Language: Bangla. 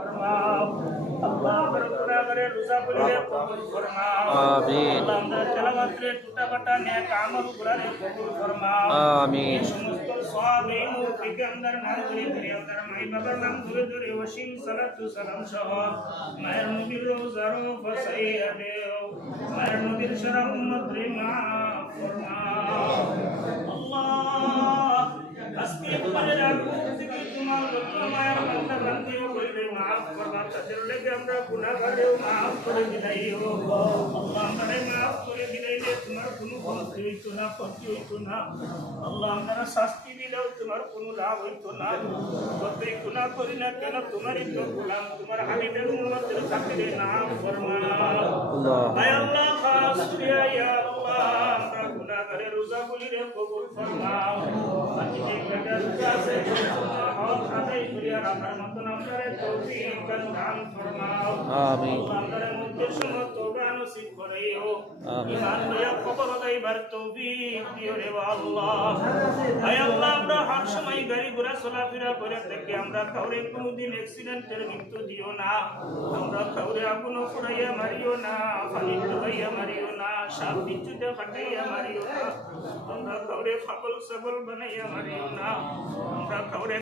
फरमाओ। अल्लाह हमारे गुनाहगारे रोजा बुलिरे कबूल फरमाओ। आमीन। अल्लाह हमरा तेलावत रे टूटा फटा नेक अमल गुलारे कबूल फरमाओ। आमीन। समस्त सवाब मुफ्त के अंदर नाज़िल करे अंदर माई बाবার নাম ধরে ধরে ওসিম সালাতু সালাম সহ মায়ের নবীর রোজারো ফসাইয়া দেও মায়ের নবীর সারা উম্মত রে মাফ ফরমাও। আল্লাহ আজকে তোমাদের আগু থেকে তোমার রত্ন মায়ের বান্দা বান্দি বলবে মাফ করবা তাদের লেগে আমরা গুনাহগারেও মাফ করে দিলাইও। আল্লাহ আমারে মাফ করে দিলাইলে তোমার কোনো ক্ষতি হইতো না ক্ষতি হইতো না। আল্লাহ আমরা শাস্তি দিলেও তোমার কোনো লাভ হইতো না। যতই গুনাহ করি না কেন তোমারই তো গোলাম তোমার হাবিবের উম্মতের খাতিরে নাম ফরমাও। আয় আল্লাহ খাস করিয়া ইয়া আল্লাহ আমরা গুনাহগারে রোজা বলিরে কবুল ফরমাও। আজকে বেটা রোজা আছে হক আদায় করিয়া রাখার মতন আমাদের তৌফিক দান ফরমাও। আমিন। আল্লাহ আমাদের মধ্যে সময় তওবা নসিব করাইও। আমিন। ঈমান লইয়া কবর দাইবার তৌফিক দিও রে আল্লাহ। আয় আল্লাহ আমরা হর সময় গাড়ি ঘোড়া চলাফেরা করে থাকি আমরা কাউরে কোনোদিন অ্যাক্সিডেন্টের মৃত্যু দিও না। আমরা কাউরে আগুন পোড়াইয়া মারিও না পানি ডুবাইয়া মারিও না সাপ বিচ্ছুতে ফাটাইয়া মারিও না। আমরা কাউরে পাগল ছাগল বানাইয়া মারিও না। আমরা কাউরে